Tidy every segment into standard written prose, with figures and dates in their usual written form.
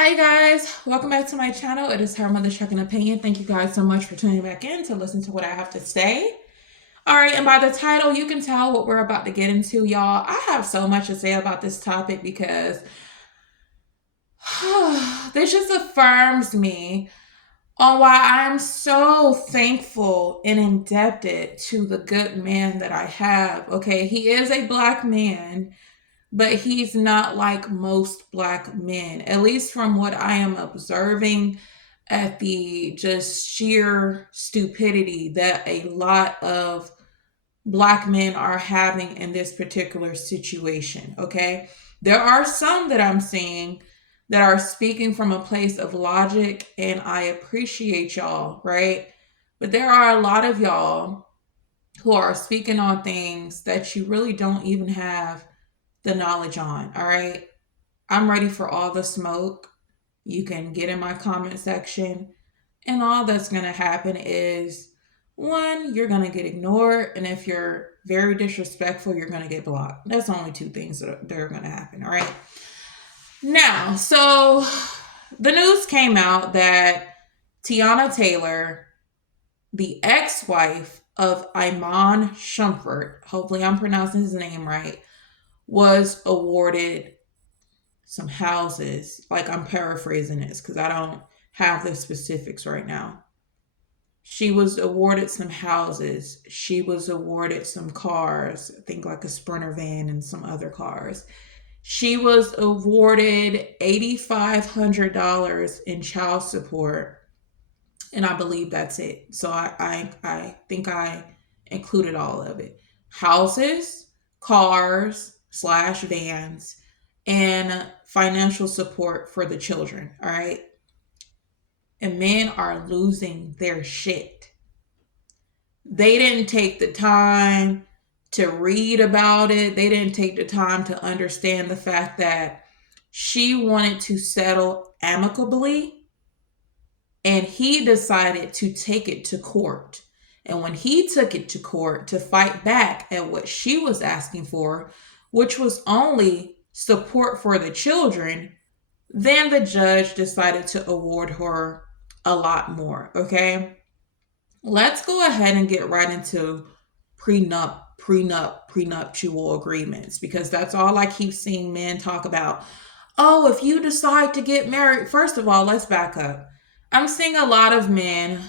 Hi guys, welcome back to my channel. It is her mother's second opinion. Thank you guys so much for tuning back in to listen to what I have to say. All right, and by the title, you can tell what we're about to get into, y'all. I have so much to say about this topic because this just affirms me on why I'm so thankful and indebted to the good man that I have. Okay, he is a black man, but he's not like most black men, at least from what I am observing at the just sheer stupidity that a lot of black men are having in this particular situation. Okay, there are some that I'm seeing that are speaking from a place of logic, and I appreciate y'all, right? But there are a lot of y'all who are speaking on things that you really don't even have the knowledge on. All right. I'm ready for all the smoke. You can get in my comment section, and all that's going to happen is one, you're going to get ignored. And if you're very disrespectful, you're going to get blocked. That's only two things that are going to happen. All right. Now, so the news came out that Teyana Taylor, the ex wife of Iman Shumphert, hopefully I'm pronouncing his name right, was awarded some houses. Like, I'm paraphrasing this because I don't have the specifics right now. She was awarded some houses. She was awarded some cars, I think like a Sprinter van and some other cars. She was awarded $8,500 in child support, and I believe that's it. So I think I included all of it: houses, cars slash vans, and financial support for the children. All right. And men are losing their shit. They didn't take the time to read about it. They didn't take the time to understand the fact that she wanted to settle amicably, and he decided to take it to court. And when he took it to court to fight back at what she was asking for, which was only support for the children, then the judge decided to award her a lot more. Okay. Let's go ahead and get right into prenuptial agreements, because that's all I keep seeing men talk about. Oh, if you decide to get married, first of all, let's back up. I'm seeing a lot of men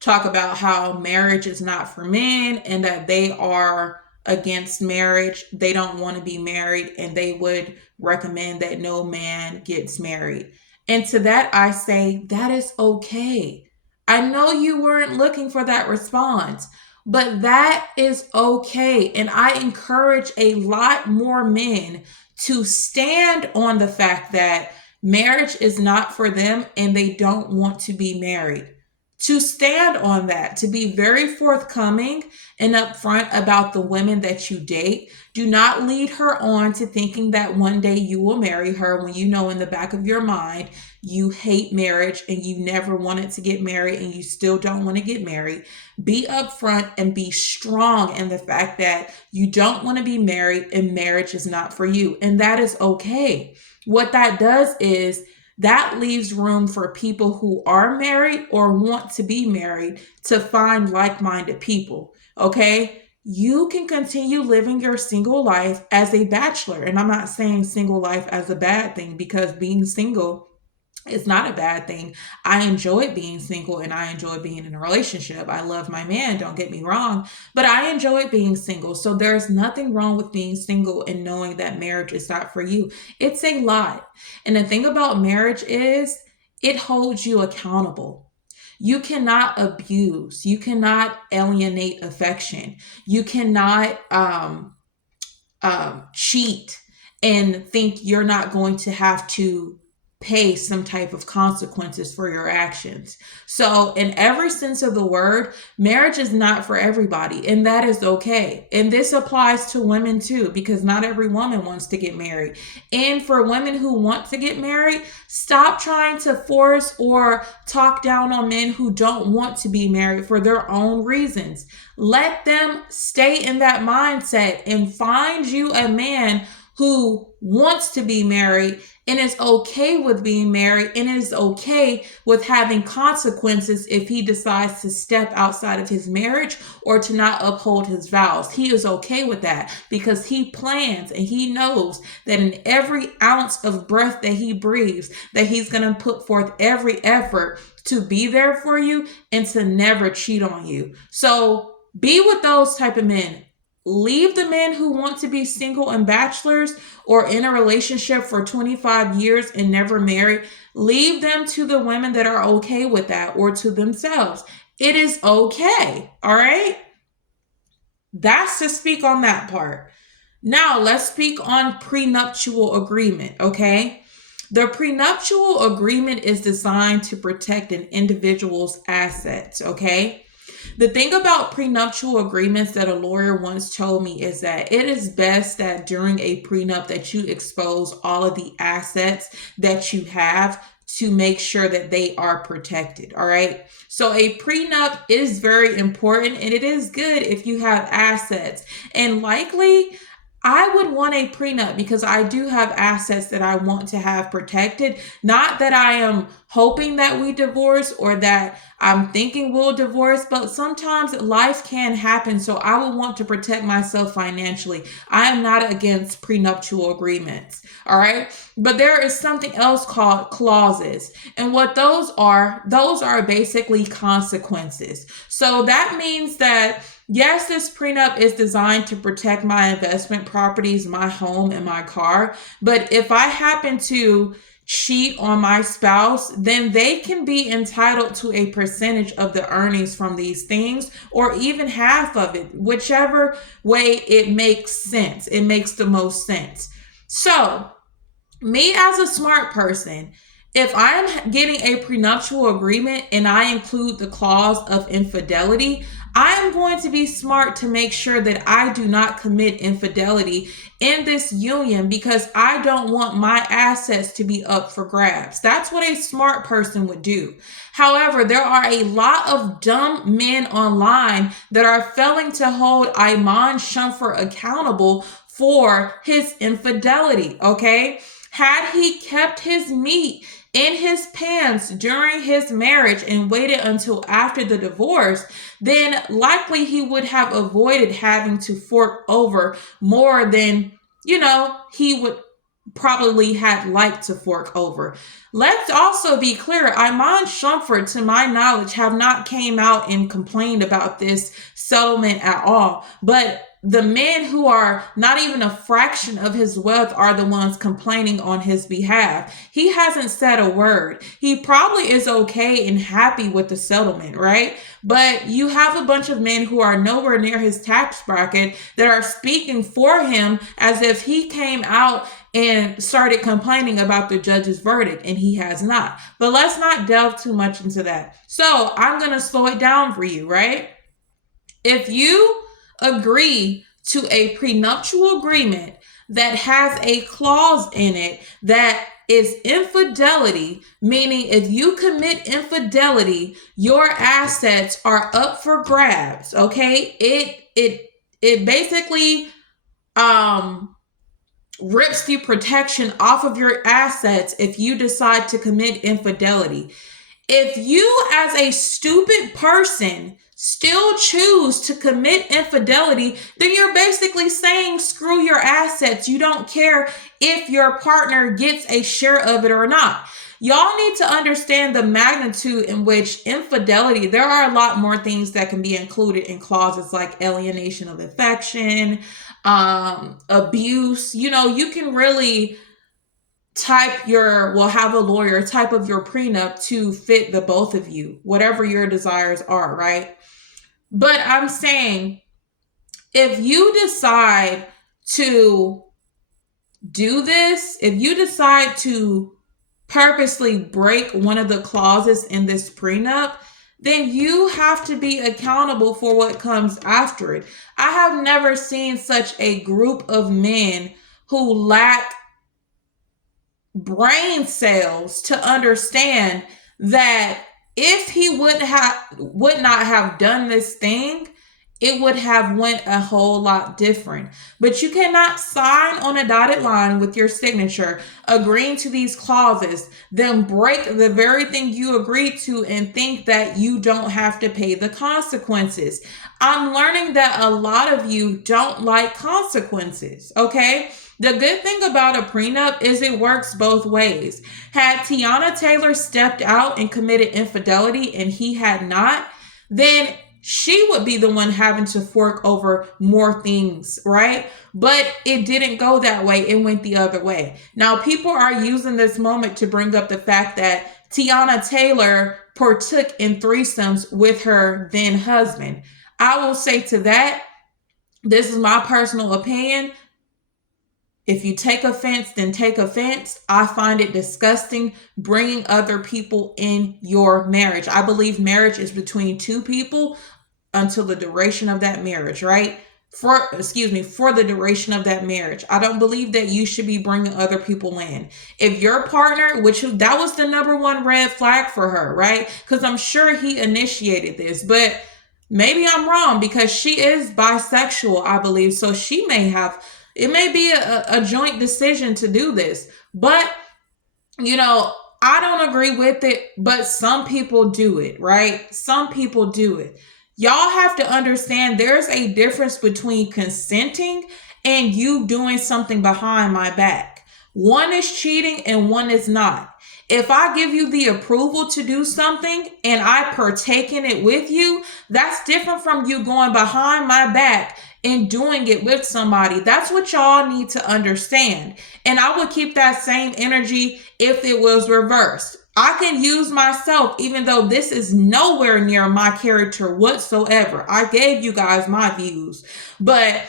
talk about how marriage is not for men and that they are against marriage. They don't want to be married, and they would recommend that no man gets married. And to that, I say that is okay. I know you weren't looking for that response, but that is okay. And I encourage a lot more men to stand on the fact that marriage is not for them and they don't want to be married. To stand on that, to be very forthcoming and upfront about the women that you date. Do not lead her on to thinking that one day you will marry her when you know in the back of your mind you hate marriage and you never wanted to get married and you still don't want to get married. Be upfront and be strong in the fact that you don't want to be married and marriage is not for you. And that is okay. What that does is that leaves room for people who are married or want to be married to find like-minded people. Okay. You can continue living your single life as a bachelor. And I'm not saying single life as a bad thing, because being single is not a bad thing. I enjoy being single and I enjoy being in a relationship. I love my man, don't get me wrong, but I enjoy being single. So there's nothing wrong with being single and knowing that marriage is not for you. It's a lot. And the thing about marriage is it holds you accountable. You cannot abuse. You cannot alienate affection. You cannot cheat and think you're not going to have to pay some type of consequences for your actions. So in every sense of the word, marriage is not for everybody, and that is okay. And this applies to women too, because not every woman wants to get married. And for women who want to get married, stop trying to force or talk down on men who don't want to be married for their own reasons. Let them stay in that mindset and find you a man who wants to be married and is okay with being married and is okay with having consequences if he decides to step outside of his marriage or to not uphold his vows. He is okay with that because he plans and he knows that in every ounce of breath that he breathes, that he's going to put forth every effort to be there for you and to never cheat on you. So be with those type of men. Leave the men who want to be single and bachelors or in a relationship for 25 years and never married. Leave them to the women that are okay with that or to themselves. It is okay. All right. That's to speak on that part. Now let's speak on prenuptial agreement. Okay. The prenuptial agreement is designed to protect an individual's assets. Okay. The thing about prenuptial agreements that a lawyer once told me is that it is best that during a prenup that you expose all of the assets that you have to make sure that they are protected. All right. So a prenup is very important and it is good if you have assets. And likely I would want a prenup because I do have assets that I want to have protected. Not that I am hoping that we divorce or that I'm thinking we'll divorce, but sometimes life can happen. So I would want to protect myself financially. I am not against prenuptial agreements. All right. But there is something else called clauses. And what those are basically consequences. So that means that yes, this prenup is designed to protect my investment properties, my home, and my car. But if I happen to cheat on my spouse, then they can be entitled to a percentage of the earnings from these things, or even half of it, whichever way it makes sense. It makes the most sense. So, me as a smart person, if I'm getting a prenuptial agreement and I include the clause of infidelity, I am going to be smart to make sure that I do not commit infidelity in this union because I don't want my assets to be up for grabs. That's what a smart person would do. However, there are a lot of dumb men online that are failing to hold Iman Shumphert accountable for his infidelity, okay? Had he kept his meat in his pants during his marriage and waited until after the divorce, then likely he would have avoided having to fork over more than, he would probably had liked to fork over. Let's also be clear, Iman Shumphert, to my knowledge, have not came out and complained about this settlement at all. But the men who are not even a fraction of his wealth are the ones complaining on his behalf. He hasn't said a word. He probably is okay and happy with the settlement, right? But you have a bunch of men who are nowhere near his tax bracket that are speaking for him as if he came out and started complaining about the judge's verdict, and he has not. But let's not delve too much into that. So I'm going to slow it down for you, right? If you agree to a prenuptial agreement that has a clause in it that is infidelity, meaning if you commit infidelity, your assets are up for grabs, okay? It basically rips the protection off of your assets if you decide to commit infidelity. If you as a stupid person still choose to commit infidelity, then you're basically saying screw your assets. You don't care if your partner gets a share of it or not. Y'all need to understand the magnitude in which infidelity, there are a lot more things that can be included in clauses like alienation of affection, abuse. You can really have a lawyer type of your prenup to fit the both of you, whatever your desires are, right? But I'm saying, if you decide to do this, if you decide to purposely break one of the clauses in this prenup, then you have to be accountable for what comes after it. I have never seen such a group of men who lack brain cells to understand that if he would not have done this thing, it would have went a whole lot different. But you cannot sign on a dotted line with your signature agreeing to these clauses, then break the very thing you agreed to and think that you don't have to pay the consequences. I'm learning that a lot of you don't like consequences, okay? The good thing about a prenup is it works both ways. Had Teyana Taylor stepped out and committed infidelity and he had not, then she would be the one having to fork over more things, right? But it didn't go that way. It went the other way. Now, people are using this moment to bring up the fact that Teyana Taylor partook in threesomes with her then husband. I will say to that, this is my personal opinion. If you take offense, then take offense. I find it disgusting bringing other people in your marriage. I believe marriage is between two people until the duration of that marriage, right? For the duration of that marriage. I don't believe that you should be bringing other people in. If your partner, which that was the number one red flag for her, right? Because I'm sure he initiated this, but maybe I'm wrong because she is bisexual, I believe. So she may have, it may be a joint decision to do this. But, I don't agree with it, but some people do it, right? Some people do it. Y'all have to understand there's a difference between consenting and you doing something behind my back. One is cheating and one is not. If I give you the approval to do something and I partake in it with you, that's different from you going behind my back and doing it with somebody. That's what y'all need to understand. And I would keep that same energy if it was reversed. I can use myself, even though this is nowhere near my character whatsoever. I gave you guys my views. But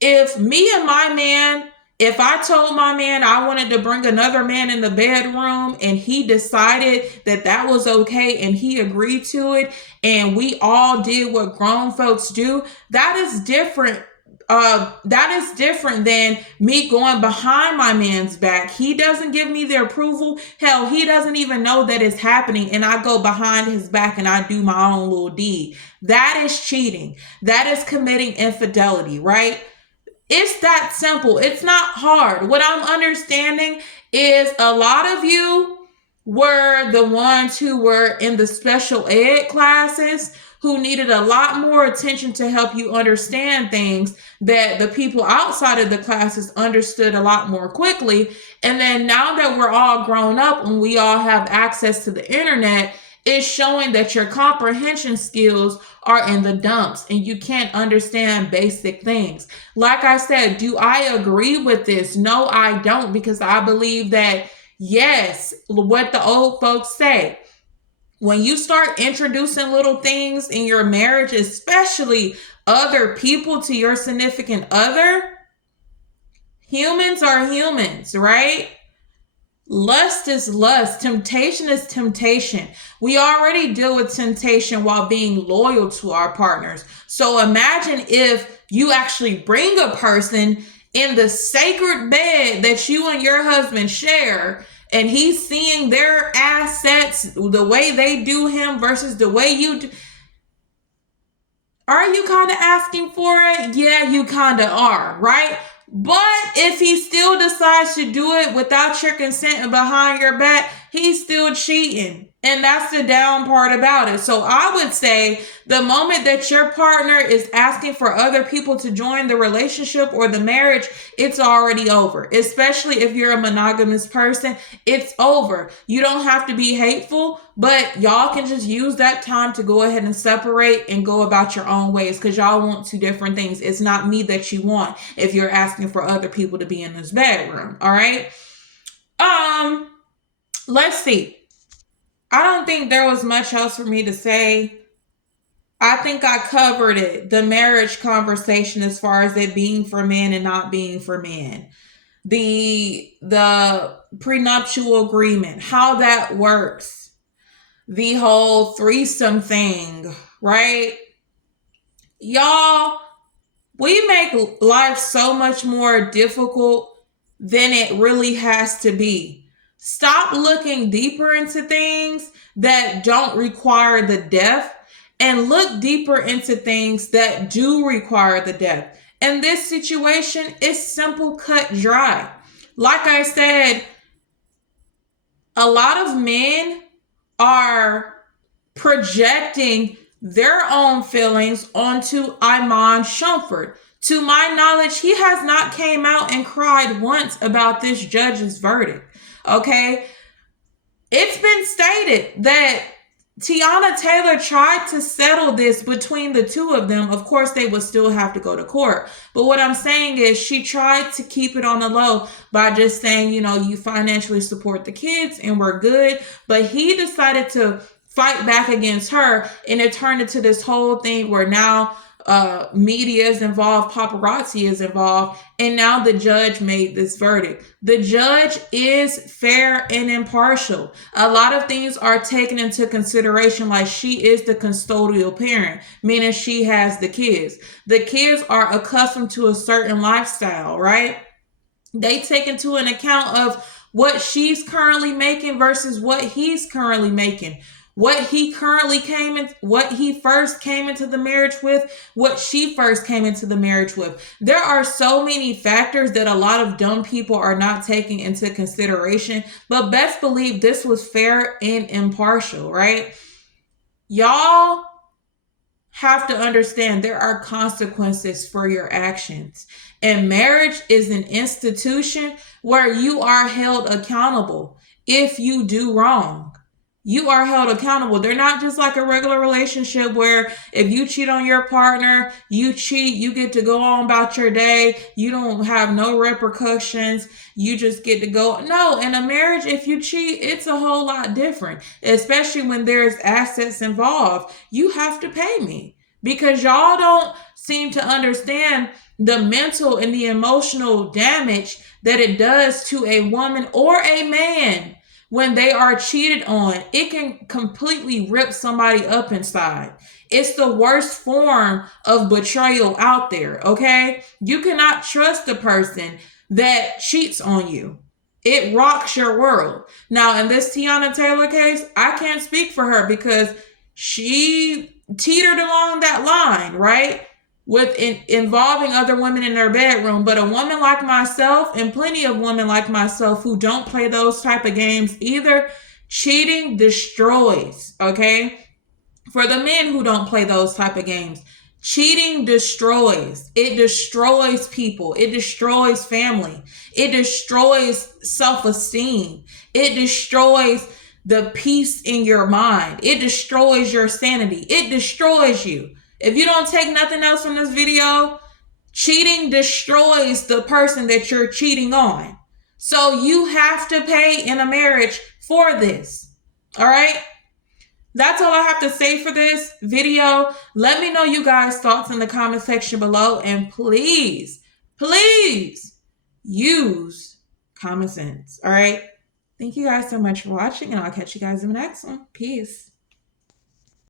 if me and my man, if I told my man I wanted to bring another man in the bedroom and he decided that that was okay and he agreed to it and we all did what grown folks do, that is different. That is different than me going behind my man's back. He doesn't give me the approval. Hell, he doesn't even know that it's happening. And I go behind his back and I do my own little deed. That is cheating. That is committing infidelity, right? It's that simple. It's not hard. What I'm understanding is a lot of you were the ones who were in the special ed classes who needed a lot more attention to help you understand things that the people outside of the classes understood a lot more quickly. And then now that we're all grown up and we all have access to the internet, it's showing that your comprehension skills are in the dumps and you can't understand basic things. Like I said, do I agree with this? No, I don't, because I believe that, yes, what the old folks say, when you start introducing little things in your marriage, especially other people to your significant other, humans are humans, right? Lust is lust. Temptation is temptation. We already deal with temptation while being loyal to our partners. So imagine if you actually bring a person in the sacred bed that you and your husband share, and he's seeing their assets, the way they do him versus the way you do. Are you kind of asking for it? Yeah, you kind of are, right? But if he still decides to do it without your consent and behind your back, he's still cheating. And that's the down part about it. So I would say the moment that your partner is asking for other people to join the relationship or the marriage, it's already over. Especially if you're a monogamous person, it's over. You don't have to be hateful, but y'all can just use that time to go ahead and separate and go about your own ways because y'all want two different things. It's not me that you want if you're asking for other people to be in this bedroom. All right. Let's see. I don't think there was much else for me to say. I think I covered it. The marriage conversation as far as it being for men and not being for men. The prenuptial agreement, how that works. The whole threesome thing, right? Y'all, we make life so much more difficult than it really has to be. Stop looking deeper into things that don't require the depth and look deeper into things that do require the death. And this situation is simple, cut, dry. Like I said, a lot of men are projecting their own feelings onto Iman Shumphert. To my knowledge, he has not came out and cried once about this judge's verdict. Okay? It's been stated that Teyana Taylor tried to settle this between the two of them. Of course, they would still have to go to court. But what I'm saying is she tried to keep it on the low by just saying, you financially support the kids and we're good. But he decided to fight back against her, and it turned into this whole thing where now media is involved, paparazzi is involved, and now the judge made this verdict. The judge is fair and impartial. A lot of things are taken into consideration, like she is the custodial parent, meaning she has the kids. The kids are accustomed to a certain lifestyle, right? They take into an account of what she's currently making versus what he's currently making. What he first came into the marriage with, what she first came into the marriage with. There are so many factors that a lot of dumb people are not taking into consideration, but best believe this was fair and impartial, right? Y'all have to understand there are consequences for your actions. And marriage is an institution where you are held accountable if you do wrong. You are held accountable. They're not just like a regular relationship where if you cheat on your partner, you get to go on about your day. You don't have no repercussions. You just get to go. No, in a marriage, if you cheat, it's a whole lot different, especially when there's assets involved. You have to pay me, because y'all don't seem to understand the mental and the emotional damage that it does to a woman or a man. When they are cheated on, it can completely rip somebody up inside. It's the worst form of betrayal out there, okay? You cannot trust the person that cheats on you. It rocks your world. Now, in this Teyana Taylor case, I can't speak for her because she teetered along that line, right? With involving other women in their bedroom. But a woman like myself, and plenty of women like myself who don't play those type of games either, cheating destroys, okay? For the men who don't play those type of games, cheating destroys. It destroys people. It destroys family. It destroys self-esteem. It destroys the peace in your mind. It destroys your sanity. It destroys you. If you don't take nothing else from this video, cheating destroys the person that you're cheating on. So you have to pay in a marriage for this. All right? That's all I have to say for this video. Let me know you guys' thoughts in the comment section below. And please, please use common sense. All right? Thank you guys so much for watching, and I'll catch you guys in the next one. Peace.